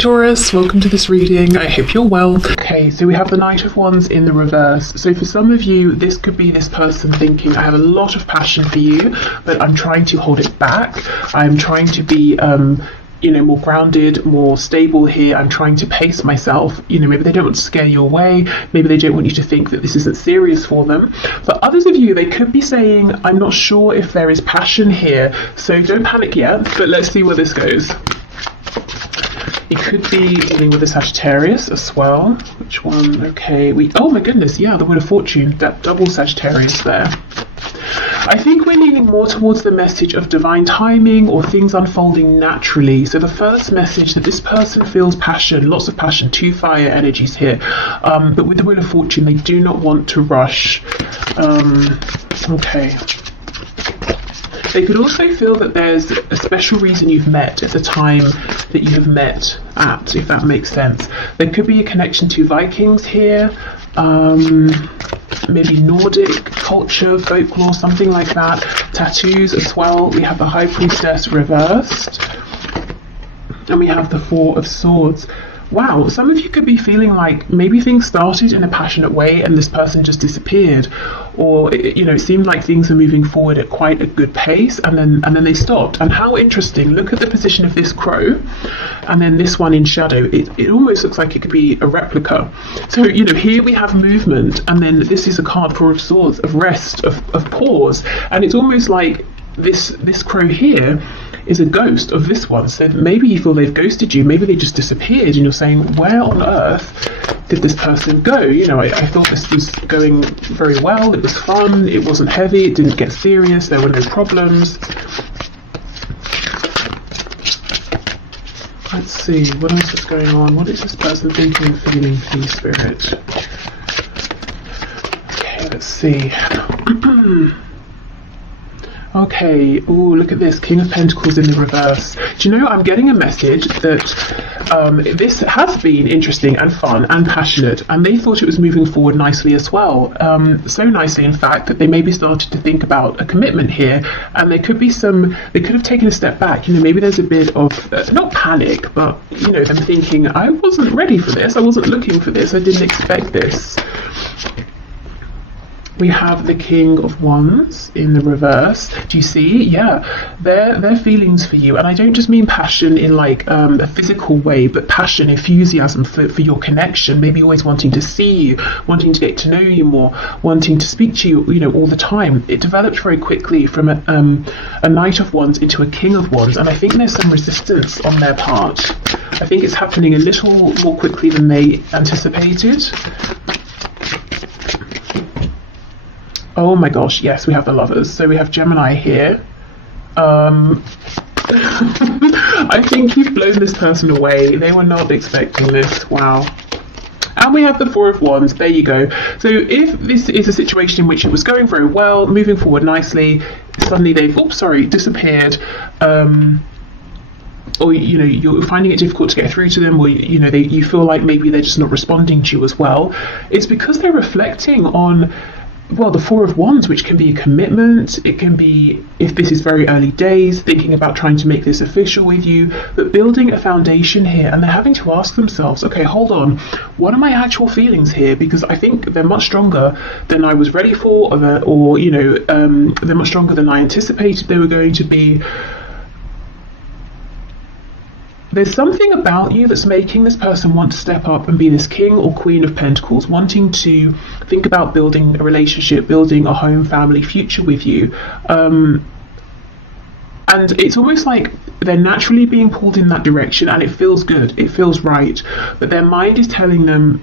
Taurus, welcome to this reading. I hope you're well. Okay, so we have the Knight of Wands in the reverse. So for some of you, this could be this person thinking, I have a lot of passion for you, but I'm trying to hold it back. I'm trying to be more grounded, more stable here. I'm trying to pace myself. Maybe they don't want to scare you away. Maybe they don't want you to think that this isn't serious for them. For others of you, they could be saying, I'm not sure if there is passion here. So don't panic yet, but let's see where this goes. You could be dealing with a Sagittarius as well. Which one? Okay, oh my goodness, yeah, the Wheel of Fortune, that double Sagittarius there. I think we're leaning more towards the message of divine timing or things unfolding naturally. So the first message that this person feels passion, lots of passion, two fire energies here. But with the Wheel of Fortune, they do not want to rush. Okay. They could also feel that there's a special reason you've met at the time that you have met at, if that makes sense. There could be a connection to Vikings here, maybe Nordic culture, folklore, something like that. Tattoos as well. We have the High Priestess reversed. And we have the Four of Swords. Wow, some of you could be feeling like maybe things started in a passionate way and this person just disappeared, or it seemed like things were moving forward at quite a good pace and then they stopped. And how interesting, look at the position of this crow and then this one in shadow. It almost looks like it could be a replica. So here we have movement, and then this is a card, Four of Swords, of rest, of pause, and it's almost like this crow here is a ghost of this one. So maybe you feel they've ghosted you, maybe they just disappeared, and you're saying, where on earth did this person go? I thought this was going very well, it was fun, it wasn't heavy, it didn't get serious, there were no problems. Let's see, what else is going on? What is this person thinking and feeling, please, Spirit? Okay, let's see. Okay, ooh, look at this, King of Pentacles in the reverse. Do you know, I'm getting a message that this has been interesting and fun and passionate, and they thought it was moving forward nicely as well. So nicely, in fact, that they maybe started to think about a commitment here, and they could have taken a step back. Maybe there's a bit of, not panic, but, them thinking, I wasn't ready for this, I wasn't looking for this, I didn't expect this. We have the King of Wands in the reverse. Do you see? Yeah, their feelings for you, and I don't just mean passion in like a physical way, but passion, enthusiasm for your connection. Maybe always wanting to see you, wanting to get to know you more, wanting to speak to you, all the time. It developed very quickly from a Knight of Wands into a King of Wands, and I think there's some resistance on their part. I think it's happening a little more quickly than they anticipated. Oh my gosh, yes, we have the Lovers. So we have Gemini here. I think you've blown this person away. They were not expecting this. Wow. And we have the Four of Wands. There you go. So if this is a situation in which it was going very well, moving forward nicely, suddenly they've, disappeared. Or you're finding it difficult to get through to them, or you feel like maybe they're just not responding to you as well. It's because they're reflecting on, the Four of Wands, which can be a commitment. It can be, if this is very early days, thinking about trying to make this official with you, but building a foundation here. And they're having to ask themselves, okay, hold on, what are my actual feelings here? Because I think they're much stronger than I was ready for, they're much stronger than I anticipated they were going to be. There's something about you that's making this person want to step up and be this King or Queen of Pentacles, wanting to think about building a relationship, building a home, family, future with you. And it's almost like they're naturally being pulled in that direction, and it feels good, it feels right. But their mind is telling them,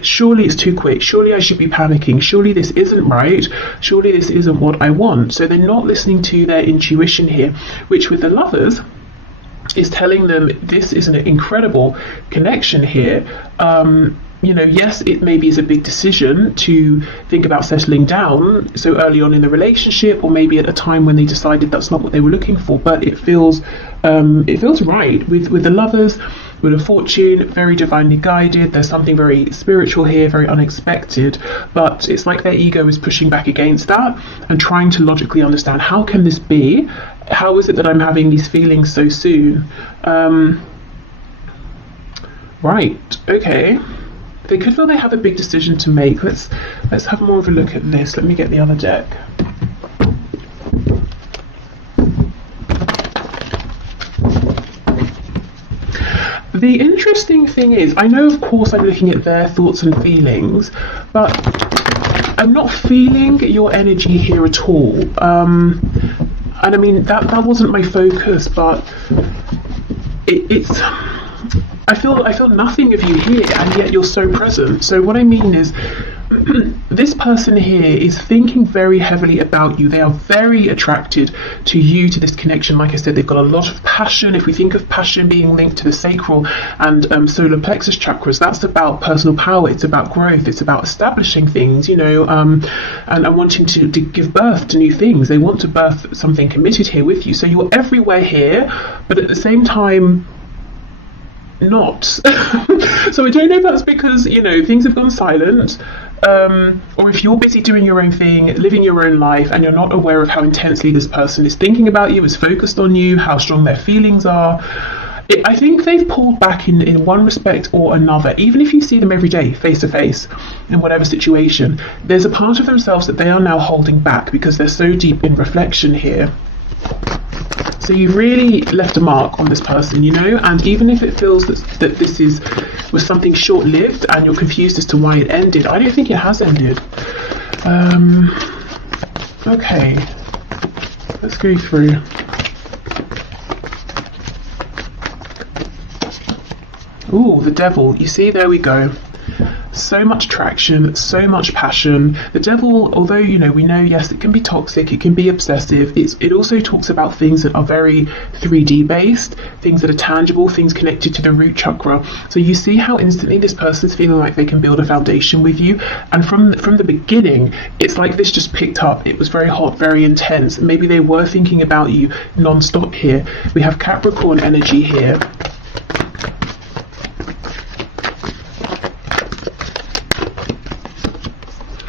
surely it's too quick, surely I should be panicking, surely this isn't right, surely this isn't what I want. So they're not listening to their intuition here, which with the Lovers is telling them this is an incredible connection here. Yes, it maybe is a big decision to think about settling down so early on in the relationship, or maybe at a time when they decided that's not what they were looking for, but it feels right with the Lovers. Wheel of Fortune, very divinely guided. There's something very spiritual here, very unexpected, but it's like their ego is pushing back against that and trying to logically understand, how can this be? How is it that I'm having these feelings so soon? Right, okay. They could feel they have a big decision to make. Let's have more of a look at this. Let me get the other deck. The interesting thing is, I know of course I'm looking at their thoughts and feelings, but I'm not feeling your energy here at all. And I mean, that wasn't my focus, but it's... I feel nothing of you here, and yet you're so present. So what I mean is, this person here is thinking very heavily about you. They are very attracted to you, to this connection. Like I said, they've got a lot of passion. If we think of passion being linked to the sacral and solar plexus chakras, that's about personal power. It's about growth. It's about establishing things, you know, and wanting to give birth to new things. They want to birth something committed here with you. So you're everywhere here, but at the same time, not. So I don't know if that's because, you know, things have gone silent, or if you're busy doing your own thing, living your own life, and you're not aware of how intensely this person is thinking about you, is focused on you, how strong their feelings are. I think they've pulled back in one respect or another. Even if you see them every day, face to face, in whatever situation, there's a part of themselves that they are now holding back because they're so deep in reflection here. So you've really left a mark on this person, you know, and even if it feels that this was something short-lived and you're confused as to why it ended, I don't think it has ended. Okay, let's go through. Ooh, the devil. You see, there we go. So much attraction, so much passion. The devil, although, you know, we know, yes, it can be toxic, it can be obsessive, it also talks about things that are very 3D based, things that are tangible, things connected to the root chakra. So you see how instantly this person's feeling like they can build a foundation with you. And from the beginning, it's like this just picked up. It was very hot, very intense. Maybe they were thinking about you non-stop here. We have Capricorn energy here.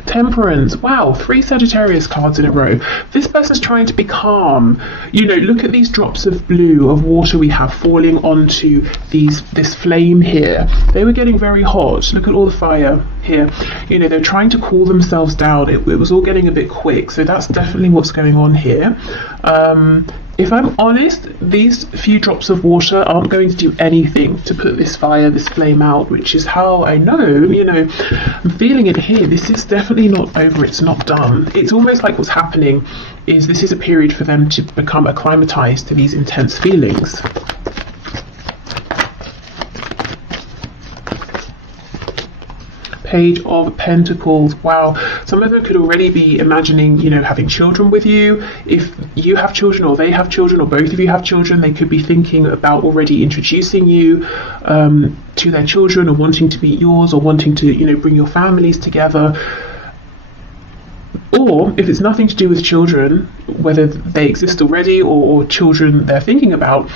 Temperance. Wow, 3 Sagittarius cards in a row. This person's trying to be calm. You know, look at these drops of blue, of water we have falling onto this flame here. They were getting very hot. Look at all the fire here. You know, they're trying to cool themselves down. It was all getting a bit quick. So that's definitely what's going on here. If I'm honest, these few drops of water aren't going to do anything to put this fire, this flame out, which is how I know, you know, I'm feeling it here. This is definitely not over. It's not done. It's almost like what's happening is this is a period for them to become acclimatized to these intense feelings. Page of Pentacles. Wow, some of them could already be imagining, you know, having children with you. If you have children or they have children or both of you have children, they could be thinking about already introducing you to their children, or wanting to meet yours, or wanting to, you know, bring your families together. Or if it's nothing to do with children, whether they exist already or children they're thinking about,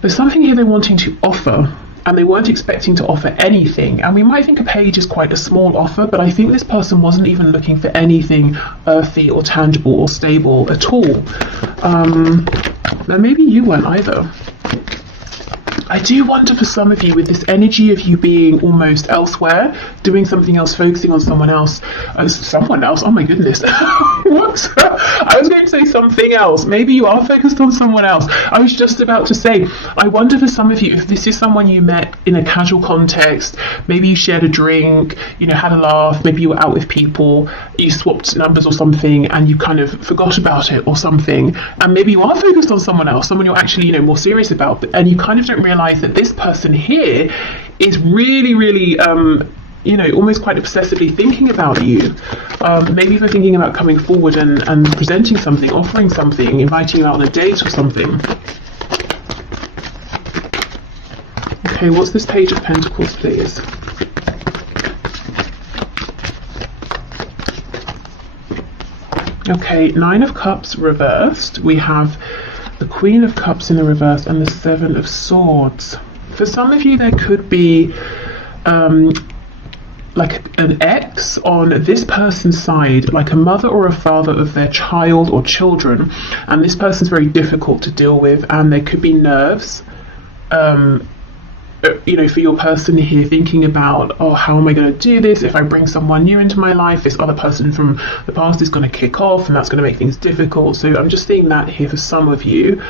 there's something here they're wanting to offer, and they weren't expecting to offer anything. And we might think a page is quite a small offer, but I think this person wasn't even looking for anything earthy or tangible or stable at all. And maybe you weren't either. I do wonder for some of you, with this energy of you being almost elsewhere, doing something else, focusing on someone else. Oh my goodness. What? I was going to say something else. Maybe you are focused on someone else. I was just about to say, I wonder for some of you, if this is someone you met in a casual context, maybe you shared a drink, you know, had a laugh, maybe you were out with people, you swapped numbers or something, and you kind of forgot about it or something, and maybe you are focused on someone else, someone you're actually, you know, more serious about, and you kind of don't realize that this person here is really, really, you know, almost quite obsessively thinking about you. Maybe even thinking about coming forward and presenting something, offering something, inviting you out on a date or something. Okay, what's this Page of Pentacles, please? Okay, 9 of Cups reversed. We have the Queen of Cups in the reverse and the 7 of Swords. For some of you, there could be like an ex on this person's side, like a mother or a father of their child or children, and this person's very difficult to deal with, and there could be nerves for your person here, thinking about, oh, how am I going to do this? If I bring someone new into my life, this other person from the past is going to kick off, and that's going to make things difficult. So I'm just seeing that here for some of you.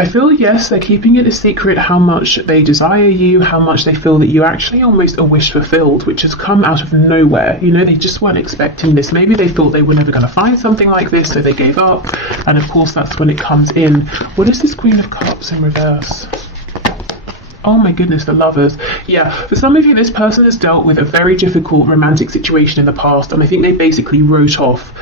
I feel, yes, they're keeping it a secret how much they desire you, how much they feel that you actually almost a wish fulfilled, which has come out of nowhere. They just weren't expecting this. Maybe they thought they were never going to find something like this, so they gave up. And of course, that's when it comes in. What is this Queen of Cups in reverse? Oh my goodness, the Lovers. Yeah, for some of you, this person has dealt with a very difficult romantic situation in the past, and I think they basically wrote off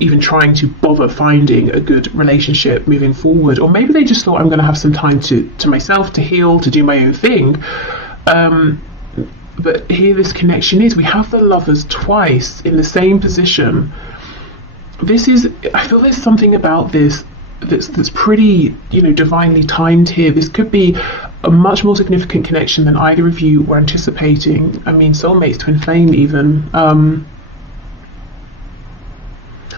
even trying to bother finding a good relationship moving forward. Or maybe they just thought, I'm going to have some time to myself, to heal, to do my own thing. But here this connection is, we have the Lovers twice in the same position. I feel there's something about this that's pretty, divinely timed here. This could be a much more significant connection than either of you were anticipating. I mean, soulmates, twin flame even.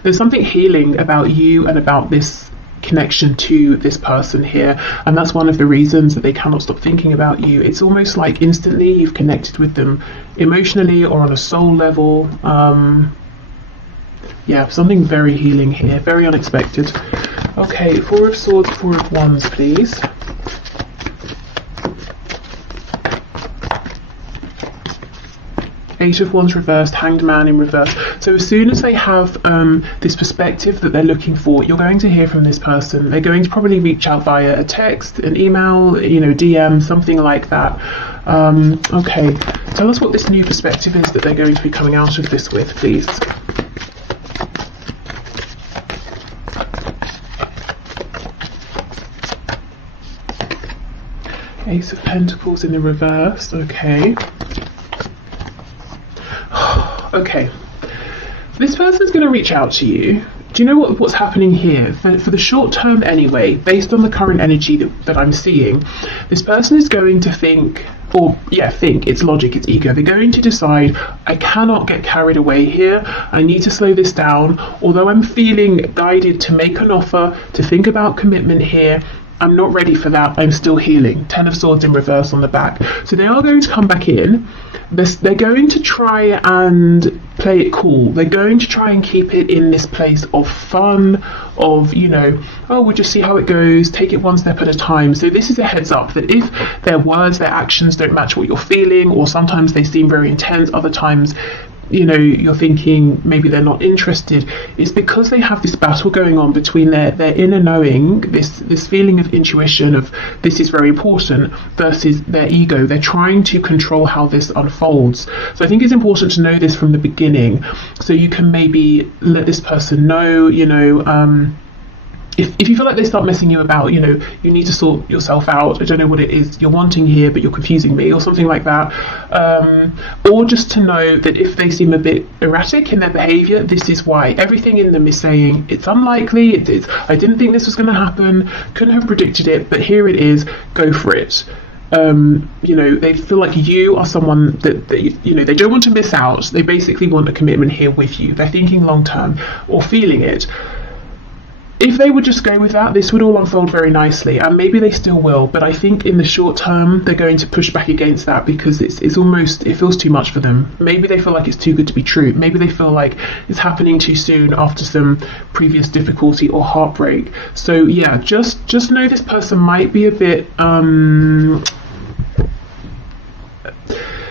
There's something healing about you and about this connection to this person here, and that's one of the reasons that they cannot stop thinking about you. It's almost like instantly you've connected with them emotionally or on a soul level. Yeah, something very healing here, very unexpected. Okay, Four of Swords, Four of Wands, please. Eight of Wands reversed, Hanged Man in reverse. So as soon as they have this perspective that they're looking for, you're going to hear from this person. They're going to probably reach out via a text, an email, DM, something like that. Okay, tell us what this new perspective is that they're going to be coming out of this with, please. Ace of Pentacles in the reverse, okay. Okay, this person's going to reach out to you. Do you know what's happening here? For the short term anyway, based on the current energy that I'm seeing, this person is going to think, it's logic, it's ego. They're going to decide, I cannot get carried away here. I need to slow this down. Although I'm feeling guided to make an offer, to think about commitment here, I'm not ready for that. I'm still healing. Ten of Swords in reverse on the back. So they are going to come back in. They're going to try and play it cool. They're going to try and keep it in this place of fun, of, we'll just see how it goes, take it one step at a time. So this is a heads up that if their words, their actions don't match what you're feeling, or sometimes they seem very intense, other times you're thinking maybe they're not interested, it's because they have this battle going on between their inner knowing, this feeling of intuition of this is very important, versus their ego. They're trying to control how this unfolds. So I think it's important to know this from the beginning, so you can maybe let this person know, if you feel like they start messing you about, you need to sort yourself out. I don't know what it is you're wanting here, but you're confusing me, or something like that. Or just to know that if they seem a bit erratic in their behaviour, this is why. Everything in them is saying, it's unlikely, I didn't think this was going to happen, couldn't have predicted it, but here it is, go for it. They feel like you are someone that they don't want to miss out. They basically want a commitment here with you. They're thinking long term, or feeling it. If they would just go with that, this would all unfold very nicely, and maybe they still will, but I think in the short term they're going to push back against that because it feels too much for them. Maybe they feel like it's too good to be true. Maybe they feel like it's happening too soon after some previous difficulty or heartbreak. So yeah, just know this person might be a bit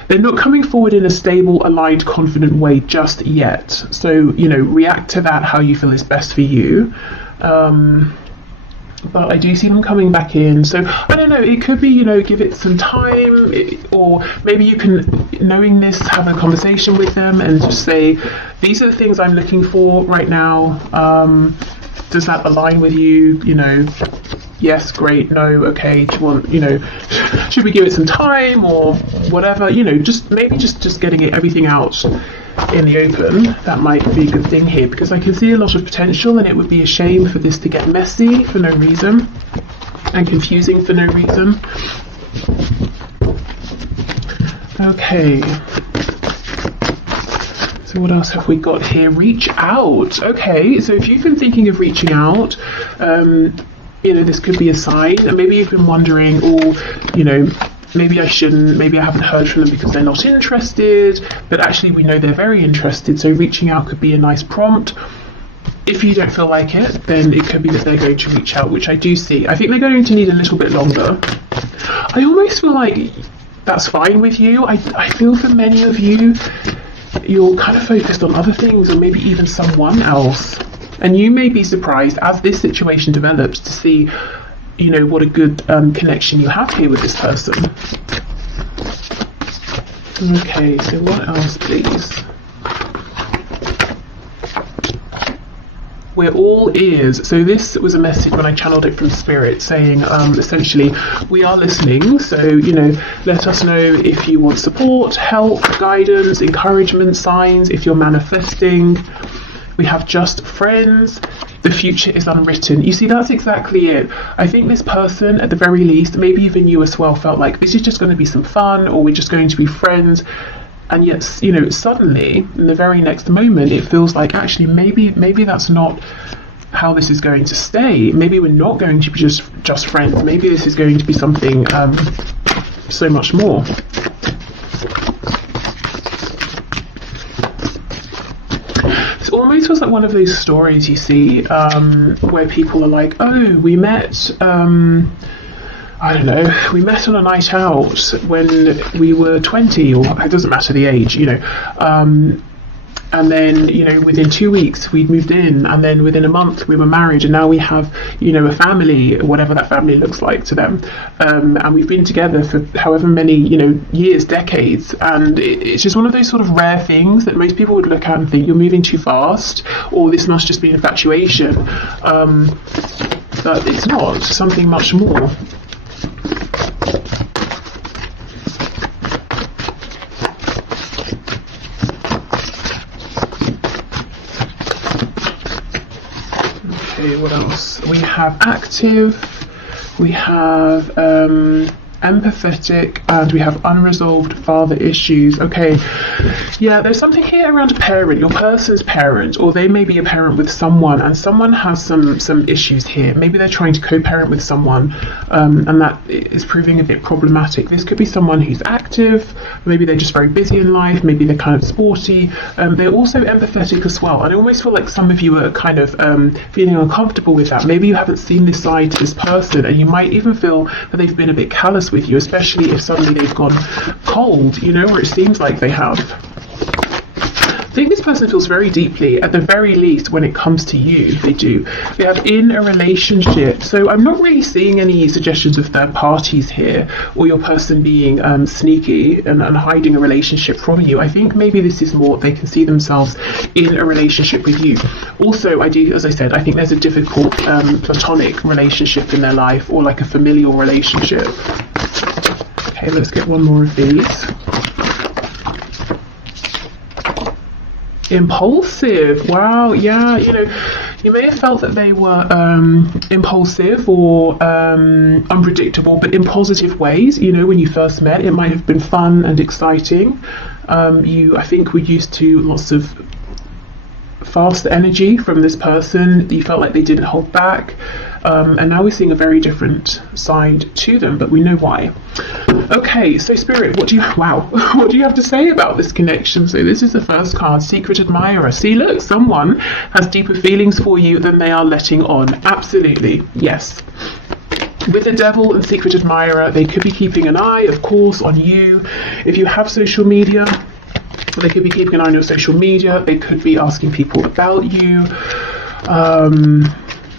they're not coming forward in a stable, aligned, confident way just yet. So, react to that how you feel is best for you. But I do see them coming back in. So, I don't know, it could be, give it some time, or maybe you can, knowing this, have a conversation with them and just say, these are the things I'm looking for right now. Does that align with you? Yes, great, no, okay, do you want, should we give it some time or whatever, just getting everything out in the open. That might be a good thing here, because I can see a lot of potential, and it would be a shame for this to get messy for no reason and confusing for no reason. Okay. So what else have we got here? Reach out. Okay, so if you've been thinking of reaching out, you know, this could be a sign. And maybe you've been wondering, oh, you know, maybe I shouldn't, maybe I haven't heard from them because they're not interested, but actually we know they're very interested, so reaching out could be a nice prompt. If you don't feel like it, then it could be that they're going to reach out, which I do see. I think they're going to need a little bit longer. I almost feel like that's fine with you. I feel for many of you, you're kind of focused on other things, or maybe even someone else. And you may be surprised as this situation develops to see, you know, what a good connection you have here with this person. Okay, so what else, please? We're all ears. So this was a message when I channeled it from Spirit, saying essentially, we are listening. So, you know, let us know if you want support, help, guidance, encouragement, signs, if you're manifesting. We have just friends. The future is unwritten. You see, that's exactly it. I think this person, at the very least, maybe even you as well, felt like this is just going to be some fun, or we're just going to be friends. And yet, you know, suddenly, in the very next moment, it feels like actually maybe that's not how this is going to stay. Maybe we're not going to be just friends. Maybe this is going to be something so much more. It almost feels like one of those stories you see where people are like, oh, we met, I don't know, we met on a night out when we were 20, or it doesn't matter the age, you know, and then, you know, within 2 weeks we'd moved in, and then within a month we were married, and now we have, you know, a family, whatever that family looks like to them, and we've been together for however many, you know, years, decades, and it's just one of those sort of rare things that most people would look at and think you're moving too fast, or this must just be infatuation, but it's not. Something much more. What else? We have active, we have empathetic, and we have unresolved father issues. Okay, yeah, there's something here around a parent, your person's parent, or they may be a parent with someone, and someone has some issues here. Maybe they're trying to co-parent with someone, and that is proving a bit problematic. This could be someone who's active, maybe they're just very busy in life, maybe they're kind of sporty, they're also empathetic as well. And I almost feel like some of you are kind of feeling uncomfortable with that. Maybe you haven't seen this side to this person, and you might even feel that they've been a bit callous with you, especially if suddenly they've gone cold, you know, or it seems like they have. I think this person feels very deeply, at the very least, when it comes to you, they do. They have in a relationship. So I'm not really seeing any suggestions of third parties here, or your person being sneaky and hiding a relationship from you. I think maybe this is more they can see themselves in a relationship with you. Also, I do, as I said, I think there's a difficult platonic relationship in their life, or like a familial relationship. Okay, let's get one more of these. Impulsive. Wow, yeah, you know, you may have felt that they were impulsive or unpredictable, but in positive ways. You know, when you first met, it might have been fun and exciting. I think we're used to lots of fast energy from this person. You felt like they didn't hold back, and now we're seeing a very different side to them, but we know why. Okay, so Spirit, what do you have to say about this connection? So this is the first card, Secret Admirer. See, look, someone has deeper feelings for you than they are letting on. Absolutely, yes. With the Devil and Secret Admirer, they could be keeping an eye, of course, on you. If you have social media, they could be keeping an eye on your social media. They could be asking people about you.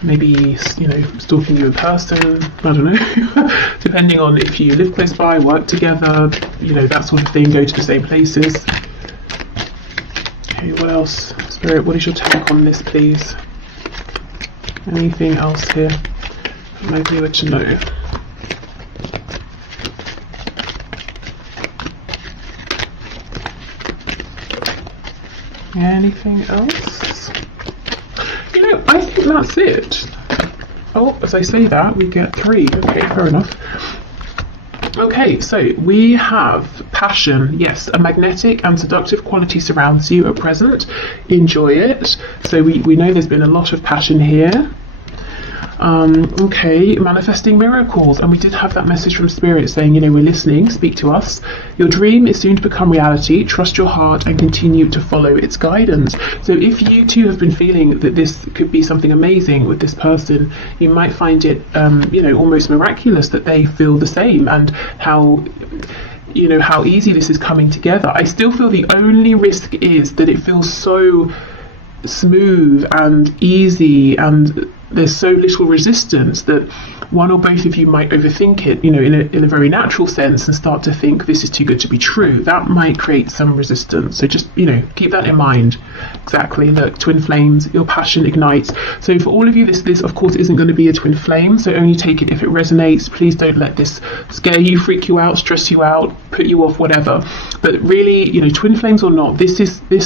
Maybe, you know, stalking you in person, I don't know, depending on if you live close by, work together, you know, that sort of thing, go to the same places. Okay, what else? Spirit, what is your take on this, please? Anything else here that might be good to know? Anything else? You know, I think that's it. Oh, as I say that, we get 3. Okay, fair enough. Okay, so we have passion. Yes, a magnetic and seductive quality surrounds you at present. Enjoy it. So we know there's been a lot of passion here. Okay, manifesting miracles. And we did have that message from Spirit saying, you know, we're listening, speak to us. Your dream is soon to become reality. Trust your heart and continue to follow its guidance. So if you too have been feeling that this could be something amazing with this person, you might find it, you know, almost miraculous that they feel the same, and how, you know, how easy this is coming together. I still feel the only risk is that it feels so smooth and easy, and there's so little resistance that one or both of you might overthink it, you know, in a very natural sense, and start to think this is too good to be true. That might create some resistance. So just, you know, keep that in mind. Exactly. Look, twin flames, your passion ignites. So for all of you, this of course isn't going to be a twin flame, so only take it if it resonates. Please don't let this scare you, freak you out, stress you out, put you off, whatever. But really, you know, twin flames or not, this,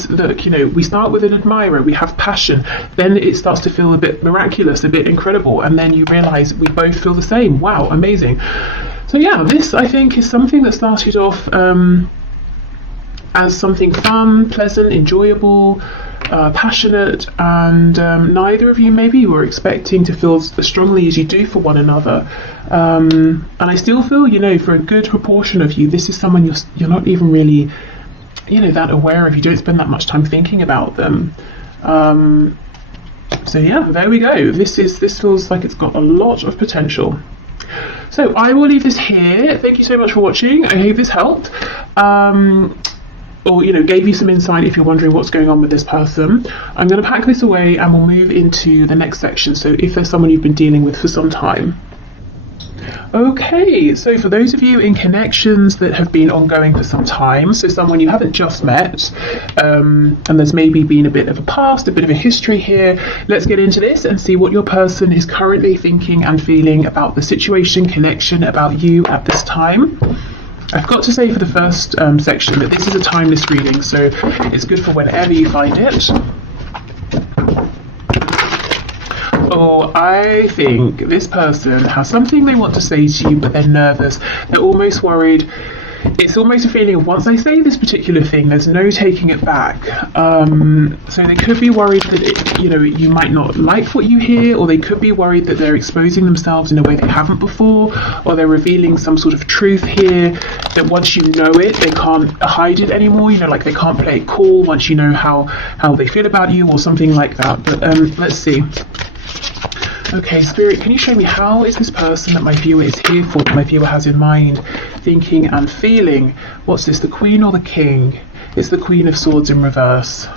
look, you know, we start with an admirer, we have passion, then it starts to feel a bit miraculous, a bit incredible, and then you realize we both feel the same. Wow, amazing. So yeah, this I think is something that started off as something fun, pleasant, enjoyable, passionate, and neither of you maybe were expecting to feel as strongly as you do for one another. And I still feel, you know, for a good proportion of you, this is someone you're not even really, you know, that aware of. You don't spend that much time thinking about them. So yeah, there we go. This feels like it's got a lot of potential. So I will leave this here. Thank you so much for watching. I hope this helped. Or, you know, gave you some insight if you're wondering what's going on with this person. I'm going to pack this away and we'll move into the next section. So if there's someone you've been dealing with for some time. Okay, so for those of you in connections that have been ongoing for some time, so someone you haven't just met, and there's maybe been a bit of a past, a bit of a history here, let's get into this and see what your person is currently thinking and feeling about the situation, connection, about you at this time. I've got to say for the first section that this is a timeless reading, so it's good for whenever you find it. Oh, I think this person has something they want to say to you, but they're nervous. They're almost worried. It's almost a feeling of, once I say this particular thing, there's no taking it back. So they could be worried that, you know, you might not like what you hear, or they could be worried that they're exposing themselves in a way they haven't before, or they're revealing some sort of truth here that once you know it, they can't hide it anymore. You know, like they can't play it cool once you know how they feel about you, or something like that. But let's see. Okay, Spirit, can you show me how is this person that my viewer is here for, that my viewer has in mind, thinking and feeling? What's this, the Queen or the King? It's the Queen of Swords in reverse.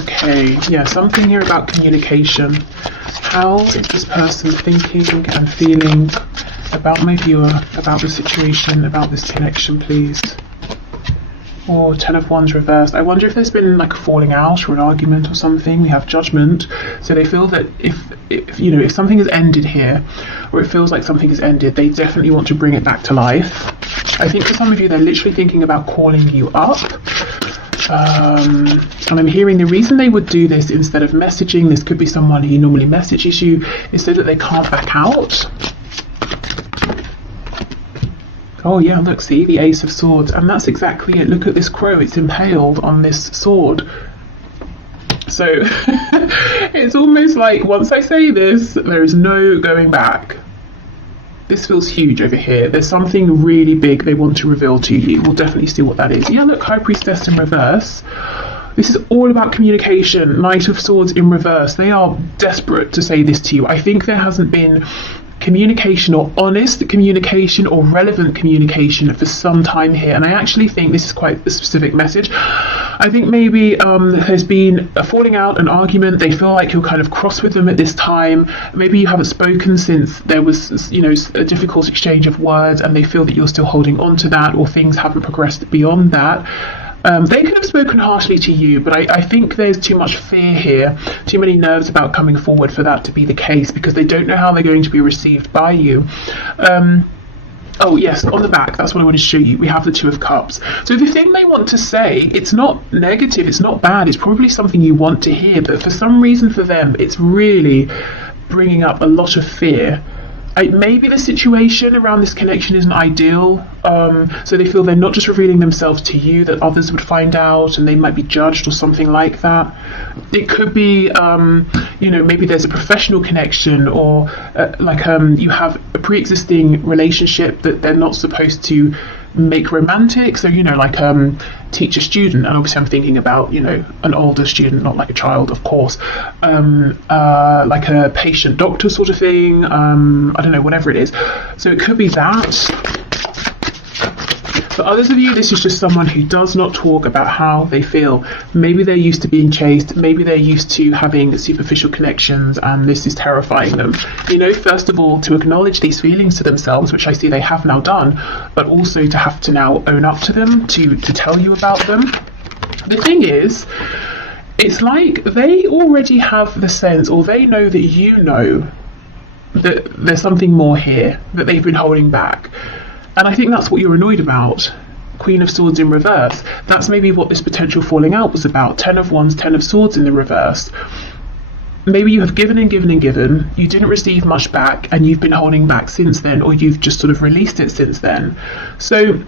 Okay, yeah, something here about communication. How is this person thinking and feeling about my viewer, about the situation, about this connection, please? Or Ten of Wands reversed. I wonder if there's been like a falling out or an argument or something. We have Judgment. So they feel that if you know, if something has ended here, or it feels like something has ended, they definitely want to bring it back to life. I think for some of you, they're literally thinking about calling you up. And I'm hearing the reason they would do this instead of messaging, this could be someone who normally messages you, is so that they can't back out. Oh yeah, look, see, the Ace of Swords, and that's exactly it. Look at this crow, it's impaled on this sword. So it's almost like, once I say this, there is no going back. This feels huge over here. There's something really big they want to reveal to you. We'll definitely see what that is. Yeah, look, High Priestess in reverse. This is all about communication. Knight of Swords in reverse. They are desperate to say this to you. I think there hasn't been communication, or honest communication, or relevant communication for some time here, and I actually think this is quite a specific message. I think maybe there's been a falling out, an argument. They feel like you're kind of cross with them at this time. Maybe you haven't spoken since there was, you know, a difficult exchange of words, and they feel that you're still holding on to that, or things haven't progressed beyond that. They could have spoken harshly to you, but I think there's too much fear here, too many nerves about coming forward for that to be the case, because they don't know how they're going to be received by you. Oh yes, on the back, that's what I want to show you. We have the Two of Cups. So the thing they want to say, it's not negative, it's not bad, it's probably something you want to hear, but for some reason for them, it's really bringing up a lot of fear. Maybe the situation around this connection isn't ideal, so they feel they're not just revealing themselves to you, that others would find out and they might be judged or something like that. It could be, maybe there's a professional connection, or you have a pre-existing relationship that they're not supposed to make romantic. So teacher student, and obviously I'm thinking about an older student, not like a child, of course, like a patient doctor sort of thing, I don't know, whatever it is. So it could be that. For others of you, this is just someone who does not talk about how they feel. Maybe they're used to being chased, maybe they're used to having superficial connections, and this is terrifying them. First of all, to acknowledge these feelings to themselves, which I see they have now done, but also to have to now own up to them, to tell you about them. The thing is, it's like they already have the sense, or they know that you know, that there's something more here, that they've been holding back. And I think that's what you're annoyed about. Queen of Swords in reverse. That's maybe what this potential falling out was about. 10 of Wands, 10 of Swords in the reverse. Maybe you have given and given and given. You didn't receive much back, and you've been holding back since then, or you've just sort of released it since then. So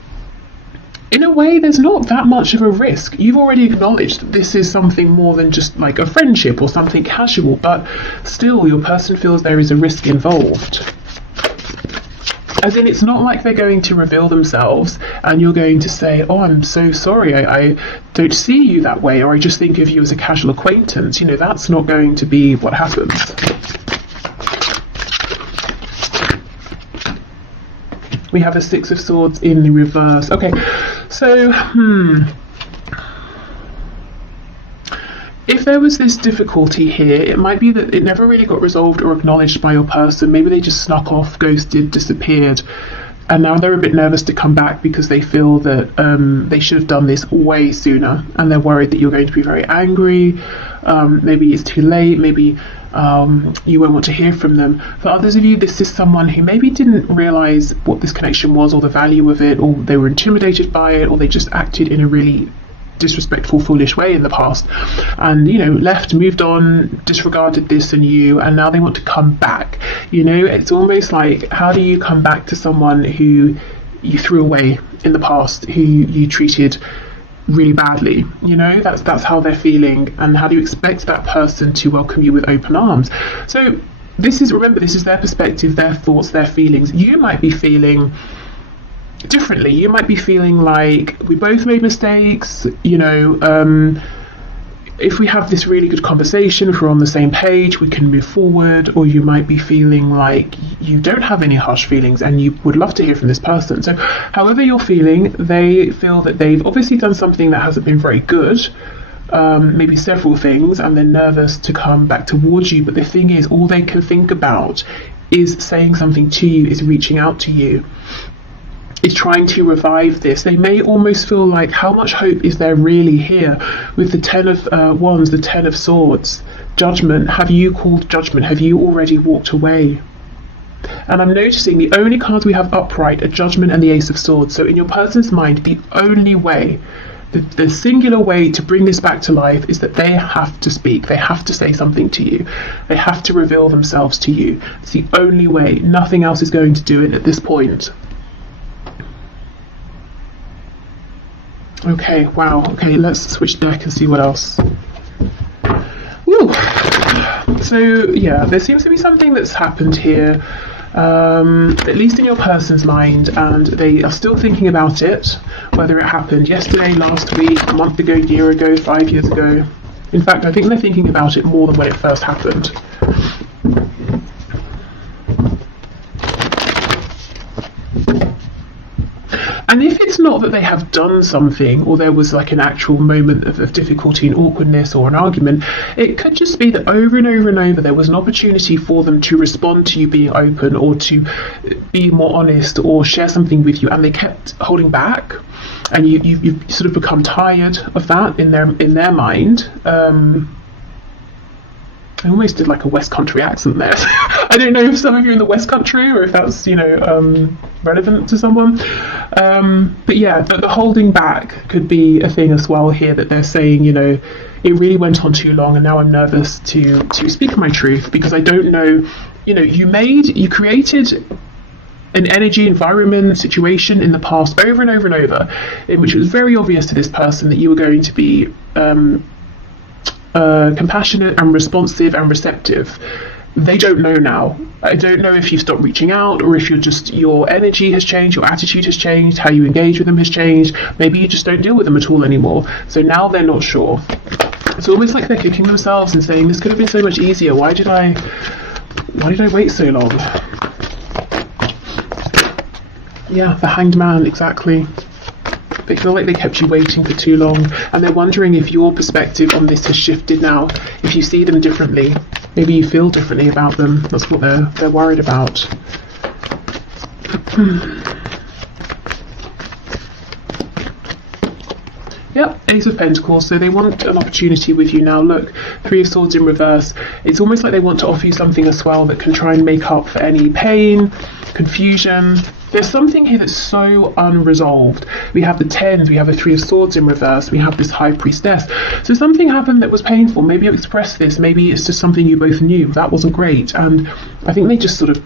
in a way, there's not that much of a risk. You've already acknowledged that this is something more than just like a friendship or something casual, but still your person feels there is a risk involved. As in, it's not like they're going to reveal themselves and you're going to say, oh, I'm so sorry, I don't see you that way, or I just think of you as a casual acquaintance. That's not going to be what happens. We have a Six of Swords in the reverse. Okay, so, if there was this difficulty here, it might be that it never really got resolved or acknowledged by your person. Maybe they just snuck off, ghosted, disappeared, and now they're a bit nervous to come back because they feel that they should have done this way sooner, and they're worried that you're going to be very angry. Maybe it's too late, maybe you won't want to hear from them. For others of you, this is someone who maybe didn't realise what this connection was, or the value of it, or they were intimidated by it, or they just acted in a really disrespectful, foolish way in the past, and left, moved on, disregarded this and you, and now they want to come back. It's almost like, how do you come back to someone who you threw away in the past, who you treated really badly? That's how they're feeling, and how do you expect that person to welcome you with open arms? So remember, this is their perspective, their thoughts, their feelings. You might be feeling differently. You might be feeling like, we both made mistakes, if we have this really good conversation, if we're on the same page, we can move forward. Or you might be feeling like you don't have any harsh feelings and you would love to hear from this person. So however you're feeling, they feel that they've obviously done something that hasn't been very good, maybe several things, and they're nervous to come back towards you. But the thing is, all they can think about is saying something to you, is reaching out to you, is trying to revive this. They may almost feel like, how much hope is there really here? With the 10 of Wands, the 10 of Swords, Judgment. Have you called judgment? Have you already walked away? And I'm noticing the only cards we have upright are Judgment and the Ace of Swords. So in your person's mind, the only way, the singular way to bring this back to life is that they have to speak. They have to say something to you. They have to reveal themselves to you. It's the only way. Nothing else is going to do it at this point. Okay, wow. Okay, let's switch deck and see what else. Woo. So, yeah, there seems to be something that's happened here, at least in your person's mind, and they are still thinking about it, whether it happened yesterday, last week, a month ago, year ago, 5 years ago. In fact, I think they're thinking about it more than when it first happened. And if it's not that they have done something, or there was like an actual moment of difficulty and awkwardness or an argument, it could just be that over and over and over there was an opportunity for them to respond to you being open, or to be more honest, or share something with you, and they kept holding back, and you've sort of become tired of that in their mind. I almost did like a West Country accent there. I don't know if some of you are in the West Country, or if that's, relevant to someone. But yeah, the holding back could be a thing as well here, that they're saying, it really went on too long, and now I'm nervous to speak my truth, because I don't know you created an energy, environment, situation in the past over and over and over, in which it was very obvious to this person that you were going to be compassionate and responsive and receptive. They don't know now. I don't know if you've stopped reaching out, or if your energy has changed, your attitude has changed, how you engage with them has changed. Maybe you just don't deal with them at all anymore. So now they're not sure. It's almost like they're kicking themselves and saying, this could have been so much easier. Why did I wait so long? Yeah, the Hanged Man, exactly. They feel like they kept you waiting for too long, and they're wondering if your perspective on this has shifted now, if you see them differently. Maybe you feel differently about them. That's what they're worried about. Yep, Ace of Pentacles. So they want an opportunity with you now. Look, Three of Swords in reverse. It's almost like they want to offer you something as well that can try and make up for any pain, confusion. There's something here that's so unresolved. We have the Tens, we have the Three of Swords in reverse, we have this High Priestess. So something happened that was painful. Maybe you expressed this, maybe it's just something you both knew. That wasn't great. And I think they just sort of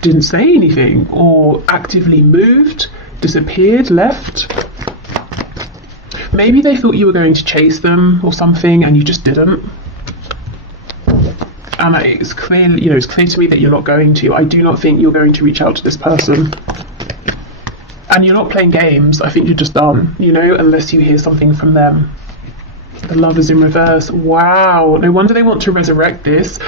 didn't say anything, or actively moved, disappeared, left. Maybe they thought you were going to chase them or something and you just didn't. And it's clear, it's clear to me that you're not going to. I do not think you're going to reach out to this person. And you're not playing games. I think you're just done, unless you hear something from them. The Lovers in reverse. Wow. No wonder they want to resurrect this.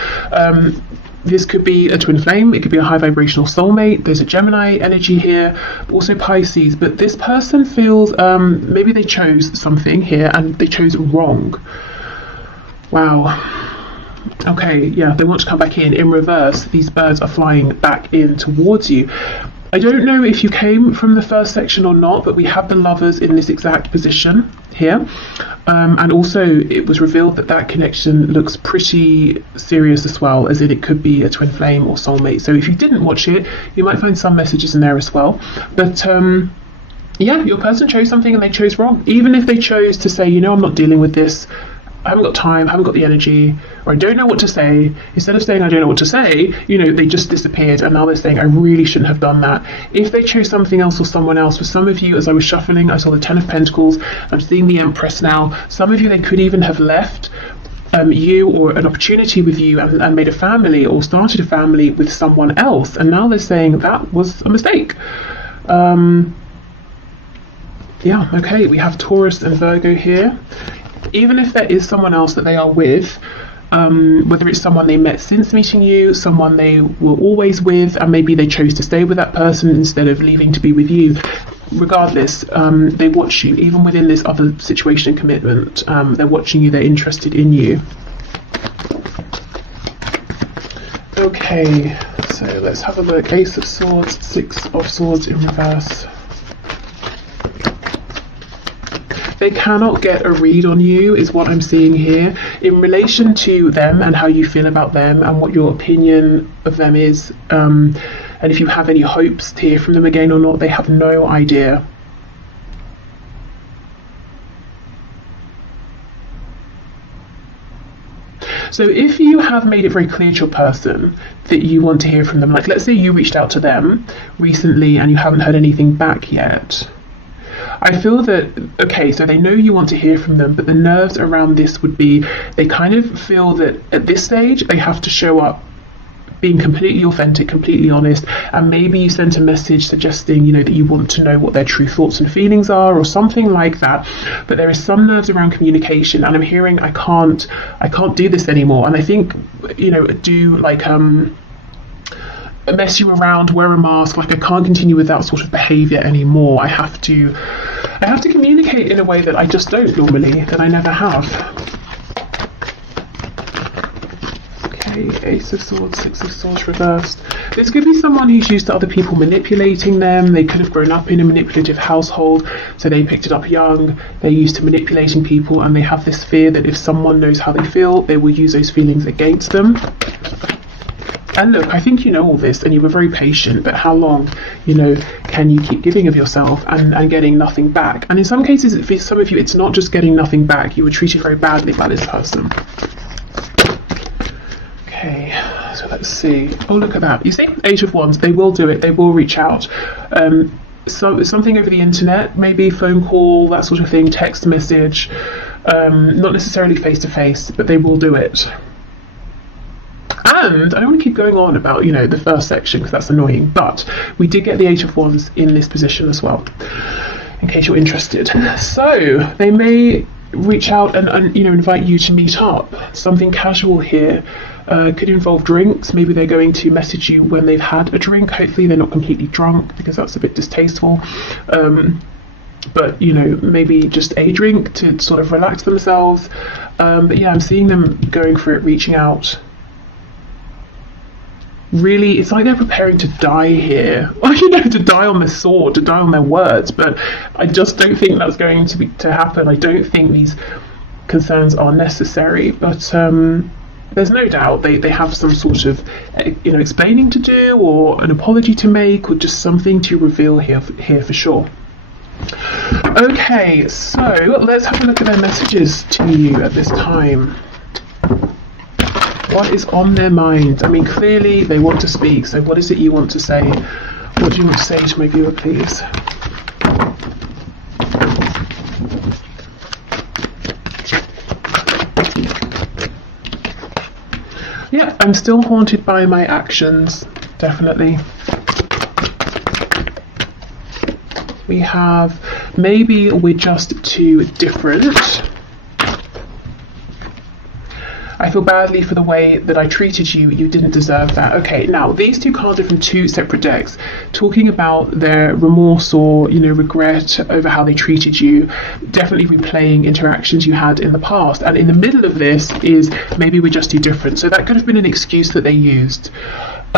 This could be a twin flame. It could be a high vibrational soulmate. There's a Gemini energy here, also Pisces. But this person feels maybe they chose something here and they chose wrong. Wow. Okay, yeah, they want to come back in reverse. These birds are flying back in towards you. I don't know if you came from the first section or not, but we have the Lovers in this exact position here. And also it was revealed that connection looks pretty serious as well, as in it could be a twin flame or soulmate. So if you didn't watch it, you might find some messages in there as well. But yeah, your person chose something and they chose wrong. Even if they chose to say, I'm not dealing with this, I haven't got time, I haven't got the energy, or I don't know what to say. Instead of saying I don't know what to say, they just disappeared, and now they're saying I really shouldn't have done that. If they chose something else or someone else, for some of you, as I was shuffling, I saw the Ten of Pentacles, I'm seeing the Empress now. Some of you, they could even have left you or an opportunity with you and made a family or started a family with someone else, and now they're saying that was a mistake. Yeah, okay, we have Taurus and Virgo here. Even if there is someone else that they are with, whether it's someone they met since meeting you, someone they were always with, and maybe they chose to stay with that person instead of leaving to be with you, regardless, they watch you, even within this other situation and commitment. They're watching you, they're interested in you. Okay, so let's have a look. Ace of Swords, Six of Swords in reverse. They cannot get a read on you, is what I'm seeing here, in relation to them and how you feel about them and what your opinion of them is. And if you have any hopes to hear from them again or not, they have no idea. So if you have made it very clear to your person that you want to hear from them, like let's say you reached out to them recently and you haven't heard anything back yet, I feel that, okay, so they know you want to hear from them, but the nerves around this would be, they kind of feel that at this stage, they have to show up being completely authentic, completely honest, and maybe you sent a message suggesting, that you want to know what their true thoughts and feelings are or something like that. But there is some nerves around communication, and I'm hearing, I can't do this anymore. And I think, do like, mess you around, wear a mask, like I can't continue with that sort of behavior anymore. I have to communicate in a way that I just don't normally, that I never have. Okay, Ace of Swords, Six of Swords reversed. This could be someone who's used to other people manipulating them. They could have grown up in a manipulative household, so they picked it up young. They're used to manipulating people, and they have this fear that if someone knows how they feel, they will use those feelings against them. And look, I think you know all this and you were very patient, but how long, can you keep giving of yourself and getting nothing back? And in some cases, for some of you, it's not just getting nothing back. You were treated very badly by this person. Okay, so let's see. Oh, look at that. You see, 8 of Wands. They will do it. They will reach out. So something over the internet, maybe phone call, that sort of thing, text message, not necessarily face to face, but they will do it. And I don't want to keep going on about, you know, the first section because that's annoying, but we did get the 8 of Wands in this position as well, in case you're interested. So they may reach out and you know, invite you to meet up. Something casual here. Could involve drinks. Maybe they're going to message you when they've had a drink. Hopefully they're not completely drunk, because that's a bit distasteful. But you know, maybe just a drink to sort of relax themselves. But yeah, I'm seeing them going for it, reaching out. Really, it's like they're preparing to die here, or you know, to die on their sword, to die on their words. But I just don't think that's going to happen. I don't think these concerns are necessary. But there's no doubt they have some sort of, you know, explaining to do, or an apology to make, or just something to reveal here for sure. Okay, so let's have a look at their messages to you at this time. What is on their mind? I mean, clearly they want to speak, so what is it you want to say? What do you want to say to my viewer, please? Yeah, I'm still haunted by my actions, definitely. We have, maybe we're just too different. I feel badly for the way that I treated you. You didn't deserve that. Okay, now these two cards are from 2 separate decks, talking about their remorse or, you know, regret over how they treated you, definitely replaying interactions you had in the past. And in the middle of this is maybe we're just too different. So that could have been an excuse that they used.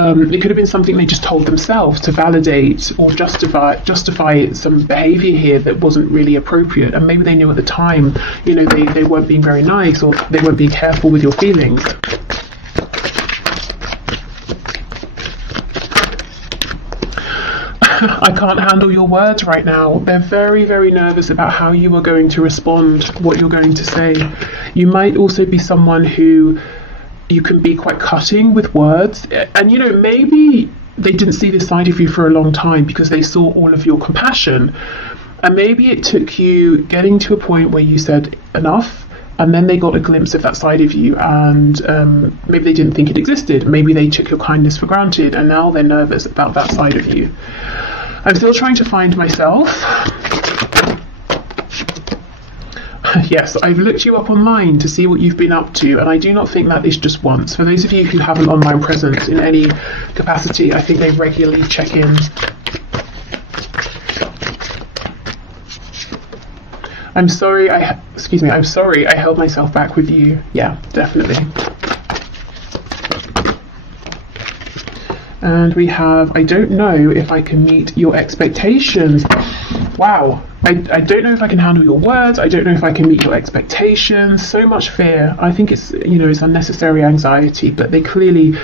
It could have been something they just told themselves to validate or justify some behavior here that wasn't really appropriate, and maybe they knew at the time, you know, they weren't being very nice, or they weren't being careful with your feelings. I can't handle your words right now. They're very, very nervous about how you are going to respond, what you're going to say. You might also be someone who you can be quite cutting with words, and you know, maybe they didn't see this side of you for a long time because they saw all of your compassion, and maybe it took you getting to a point where you said enough, and then they got a glimpse of that side of you, and maybe they didn't think it existed. Maybe they took your kindness for granted, and now they're nervous about that side of you. I'm still trying to find myself. Yes, I've looked you up online to see what you've been up to, and I do not think that is just once. For those of you who have an online presence in any capacity, I think they regularly check in. I'm sorry I held myself back with you. Yeah, definitely. And we have, I don't know if I can meet your expectations. Wow. I don't know if I can handle your words. I don't know if I can meet your expectations. So much fear. I think it's, you know, it's unnecessary anxiety, but they clearly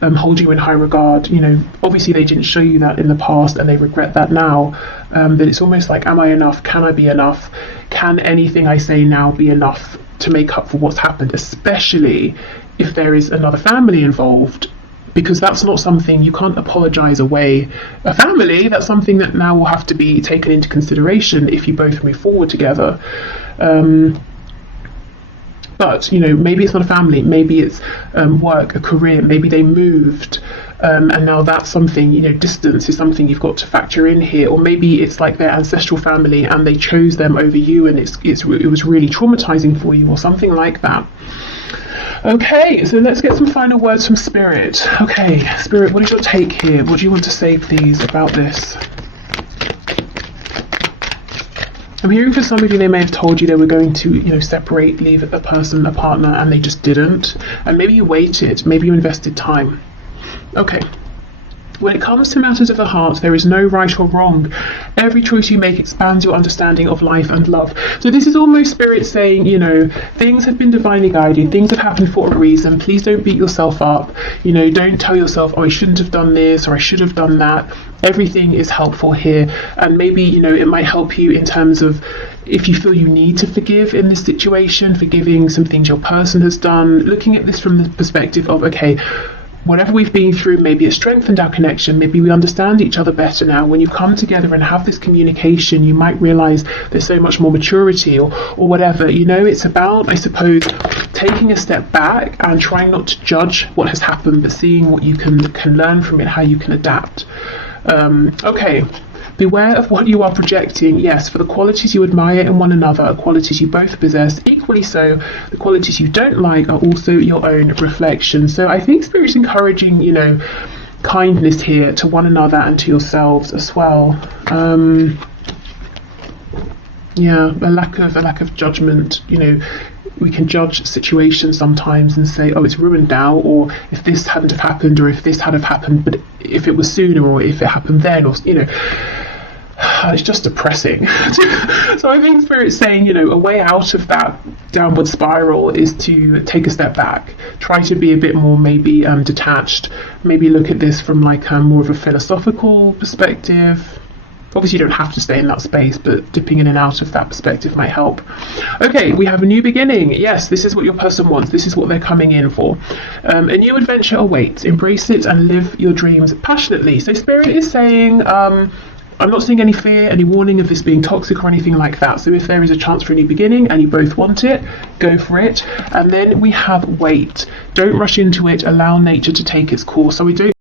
hold you in high regard. You know, obviously they didn't show you that in the past, and they regret that now. That it's almost like, am I enough? Can I be enough? Can anything I say now be enough to make up for what's happened, especially if there is another family involved? Because that's not something, you can't apologize away a family. That's something that now will have to be taken into consideration if you both move forward together. But, you know, maybe it's not a family, maybe it's work, a career, maybe they moved, and now that's something, you know, distance is something you've got to factor in here. Or maybe it's like their ancestral family and they chose them over you, and it was really traumatizing for you, or something like that. Okay, so let's get some final words from Spirit. Okay, Spirit, what is your take here? What do you want to say, please, about this? I'm hearing for some of you, they may have told you they were going to, you know, separate, leave a person, a partner, and they just didn't. And maybe you waited, maybe you invested time. Okay. When it comes to matters of the heart, there is no right or wrong. Every choice you make expands your understanding of life and love. So this is almost Spirit saying, you know, things have been divinely guided, things have happened for a reason. Please don't beat yourself up. You know, don't tell yourself, oh, I shouldn't have done this, or I should have done that. Everything is helpful here. And maybe, you know, it might help you in terms of, if you feel you need to forgive in this situation, forgiving some things your person has done, looking at this from the perspective of, okay, whatever we've been through, maybe it strengthened our connection, maybe we understand each other better now. When you come together and have this communication, you might realize there's so much more maturity or whatever. You know, it's about, I suppose, taking a step back and trying not to judge what has happened, but seeing what you can learn from it, how you can adapt. Okay. Beware of what you are projecting. Yes, for the qualities you admire in one another, qualities you both possess. Equally so, the qualities you don't like are also your own reflection. So I think Spirit's encouraging, you know, kindness here to one another and to yourselves as well. Yeah, a lack of judgment. You know, we can judge situations sometimes and say, oh, it's ruined now, or if this hadn't have happened, or if this had have happened, but if it was sooner, or if it happened then, or, you know, it's just depressing. So I think Spirit's saying, you know, a way out of that downward spiral is to take a step back, try to be a bit more maybe detached, maybe look at this from like more of a philosophical perspective. Obviously you don't have to stay in that space, but dipping in and out of that perspective might help. Okay, we have a new beginning. Yes, this is what your person wants. This is what they're coming in for. A new adventure awaits. Embrace it and live your dreams passionately. So Spirit is saying, I'm not seeing any fear, any warning of this being toxic or anything like that. So if there is a chance for a new beginning and you both want it, go for it. And then we have wait. Don't rush into it. Allow nature to take its course. So we don't